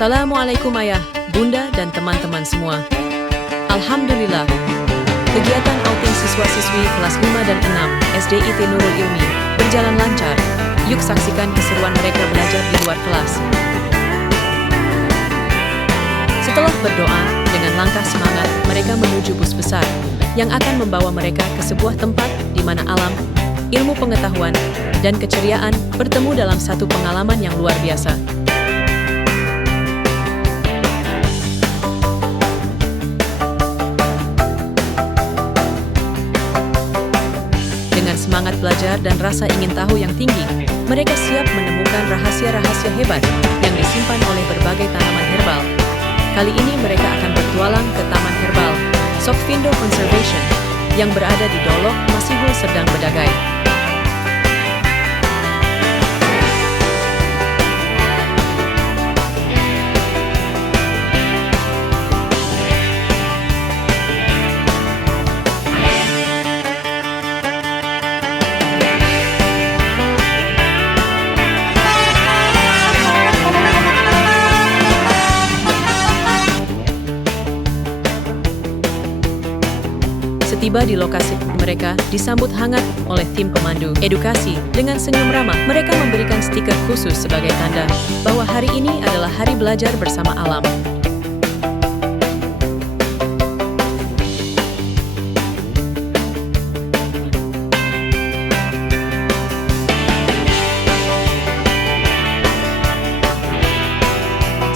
Assalamualaikum ayah, bunda, dan teman-teman semua. Alhamdulillah, kegiatan outing siswa-siswi kelas 5 dan 6 SDIT Nurul Ilmi berjalan lancar. Yuk saksikan keseruan mereka belajar di luar kelas. Setelah berdoa, dengan langkah semangat, mereka menuju bus besar yang akan membawa mereka ke sebuah tempat di mana alam, ilmu pengetahuan, dan keceriaan bertemu dalam satu pengalaman yang luar biasa. Dengan semangat belajar dan rasa ingin tahu yang tinggi, mereka siap menemukan rahasia-rahasia hebat yang disimpan oleh berbagai tanaman herbal. Kali ini mereka akan bertualang ke Taman Herbal Sokvindo Conservation yang berada di Dolok, Masihul Serdang Bedagai. Setiba di lokasi, mereka disambut hangat oleh tim pemandu edukasi. Dengan senyum ramah, mereka memberikan stiker khusus sebagai tanda bahwa hari ini adalah hari belajar bersama alam.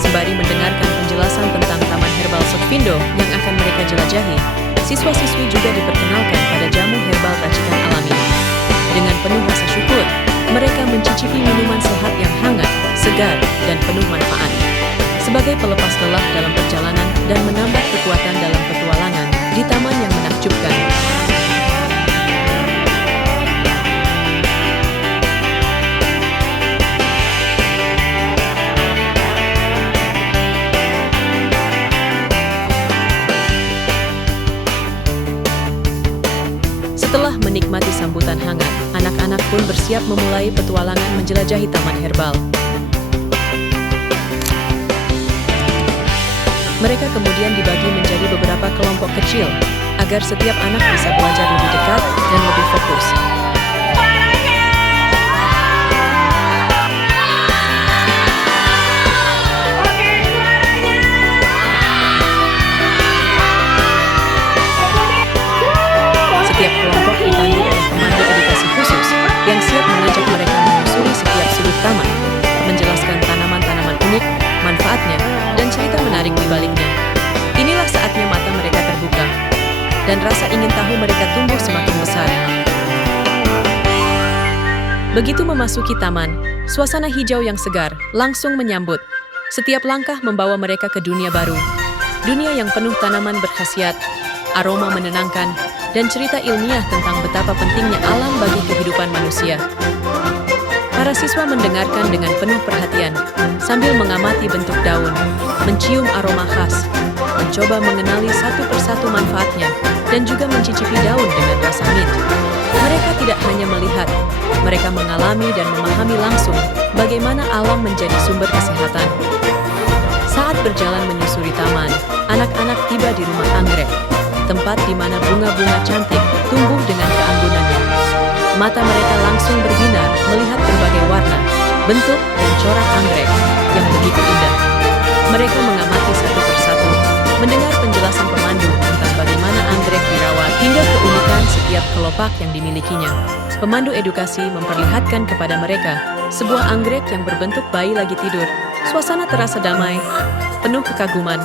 Sembari mendengarkan penjelasan tentang Taman Herbal Sokvindo yang akan mereka jelajahi, siswa-siswi juga diperkenalkan pada jamu herbal racikan alami. Dengan penuh rasa syukur, mereka mencicipi minuman sehat yang hangat, segar, dan penuh manfaat. Sebagai pelepas lelah dalam perjalanan dan menambah kekuatan dalam petualangan di taman yang menakjubkan. Setelah menikmati sambutan hangat, anak-anak pun bersiap memulai petualangan menjelajahi taman herbal. Mereka kemudian dibagi menjadi beberapa kelompok kecil, agar setiap anak bisa belajar lebih dekat dan lebih fokus. Setiap kelompok dipandu oleh pemandu edukasi khusus yang siap mengajak mereka menyusuri setiap sudut taman, menjelaskan tanaman-tanaman unik, manfaatnya, dan cerita menarik di baliknya. Inilah saatnya mata mereka terbuka, dan rasa ingin tahu mereka tumbuh semakin besar. Begitu memasuki taman, suasana hijau yang segar langsung menyambut. Setiap langkah membawa mereka ke dunia baru, dunia yang penuh tanaman berkhasiat, aroma menenangkan, dan cerita ilmiah tentang betapa pentingnya alam bagi kehidupan manusia. Para siswa mendengarkan dengan penuh perhatian, sambil mengamati bentuk daun, mencium aroma khas, mencoba mengenali satu persatu manfaatnya, dan juga mencicipi daun dengan rasa mint. Mereka tidak hanya melihat, mereka mengalami dan memahami langsung bagaimana alam menjadi sumber kesehatan. Saat berjalan menyusuri taman, anak-anak tiba di rumah anggrek, tempat di mana bunga-bunga cantik tumbuh dengan keanggunannya. Mata mereka langsung berbinar melihat berbagai warna, bentuk, dan corak anggrek yang begitu indah. Mereka mengamati satu persatu, mendengar penjelasan pemandu tentang bagaimana anggrek dirawat hingga keunikan setiap kelopak yang dimilikinya. Pemandu edukasi memperlihatkan kepada mereka sebuah anggrek yang berbentuk bayi lagi tidur. Suasana terasa damai, penuh kekaguman.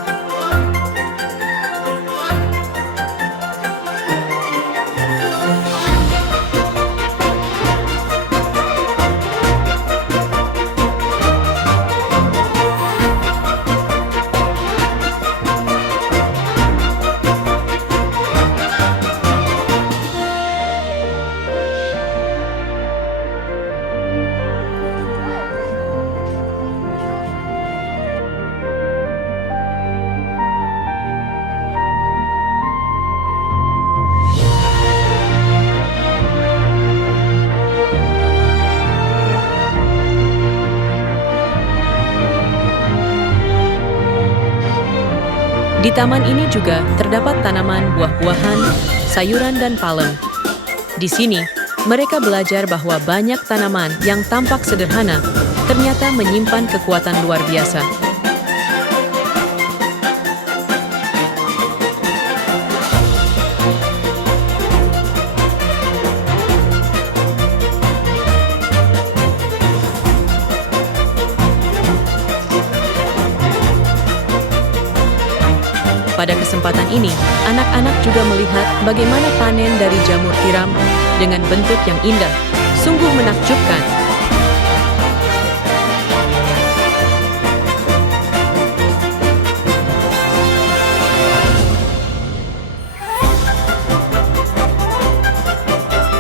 Di taman ini juga terdapat tanaman buah-buahan, sayuran, dan palem. Di sini, mereka belajar bahwa banyak tanaman yang tampak sederhana ternyata menyimpan kekuatan luar biasa. Pada kesempatan ini, anak-anak juga melihat bagaimana panen dari jamur tiram dengan bentuk yang indah, sungguh menakjubkan.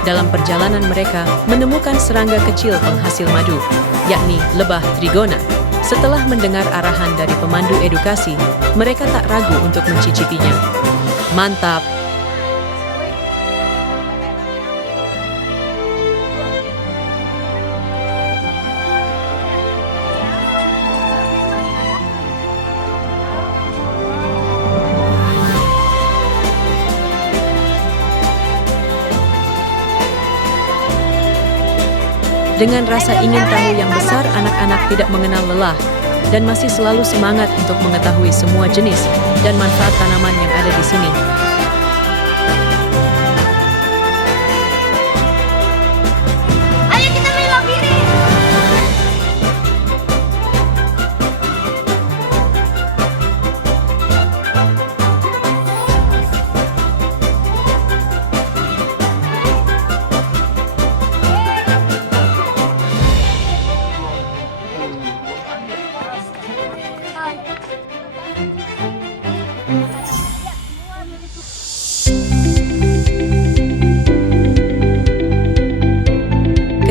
Dalam perjalanan mereka menemukan serangga kecil penghasil madu, yakni lebah trigona. Setelah mendengar arahan dari pemandu edukasi, mereka tak ragu untuk mencicipinya. Mantap! Dengan rasa ingin tahu yang besar, anak-anak tidak mengenal lelah dan masih selalu semangat untuk mengetahui semua jenis dan manfaat tanaman yang ada di sini. Ayo kita main labirin.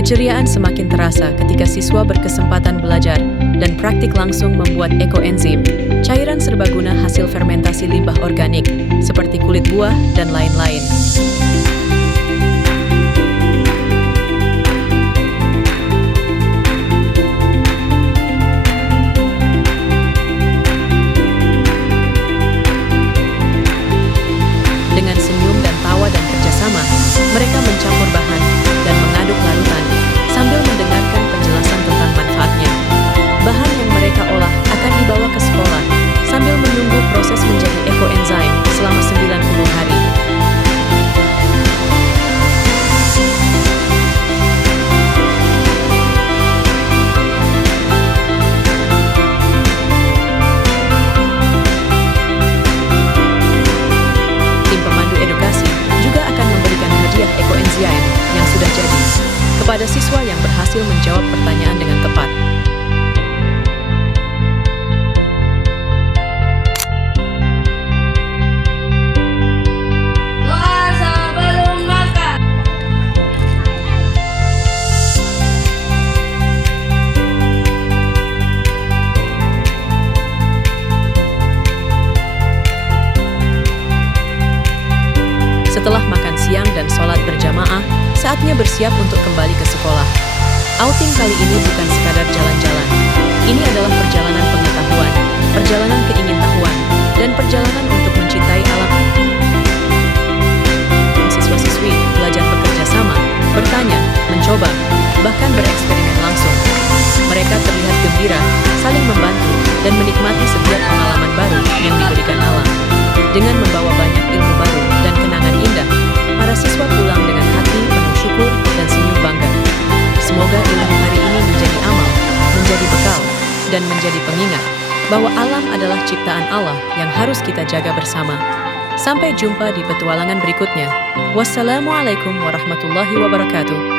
Keceriaan semakin terasa ketika siswa berkesempatan belajar dan praktik langsung membuat ekoenzim, cairan serbaguna hasil fermentasi limbah organik, seperti kulit buah dan lain-lain. Dengan senyum dan tawa dan kerjasama, mereka mencampur bahan dan mengaduk larutan sambil mendengarkan penjelasan tentang manfaatnya. Bahan yang mereka olah akan dibawa ke sekolah sambil menunggu proses menjadi ekoenzim selama 90 hari. Tim pemandu edukasi juga akan memberikan hadiah ekoenzim yang sudah jadi kepada siswa yang berhasil menjawab pertanyaan dengan tepat. Doa sebelum makan. Setelah makan siang dan sholat berjamaah, saatnya bersiap untuk kembali ke sekolah. Outing kali ini bukan sekadar jalan-jalan. Ini adalah perjalanan pengetahuan, perjalanan keingintahuan, dan perjalanan untuk mencintai alam. Siswa-siswi belajar bekerja sama, bertanya, mencoba, bahkan bereksperimen langsung. Mereka terlihat gembira, saling membantu, dan menikmati setiap pengalaman baru yang diberikan alam. Dengan membawa banyak ilmu baru dan kenangan indah, para siswa pulang dengan hati penuh syukur dan senyum bangga. Semoga ilmu hari ini menjadi amal, menjadi bekal, dan menjadi pengingat bahwa alam adalah ciptaan Allah yang harus kita jaga bersama. Sampai jumpa di petualangan berikutnya. Wassalamualaikum warahmatullahi wabarakatuh.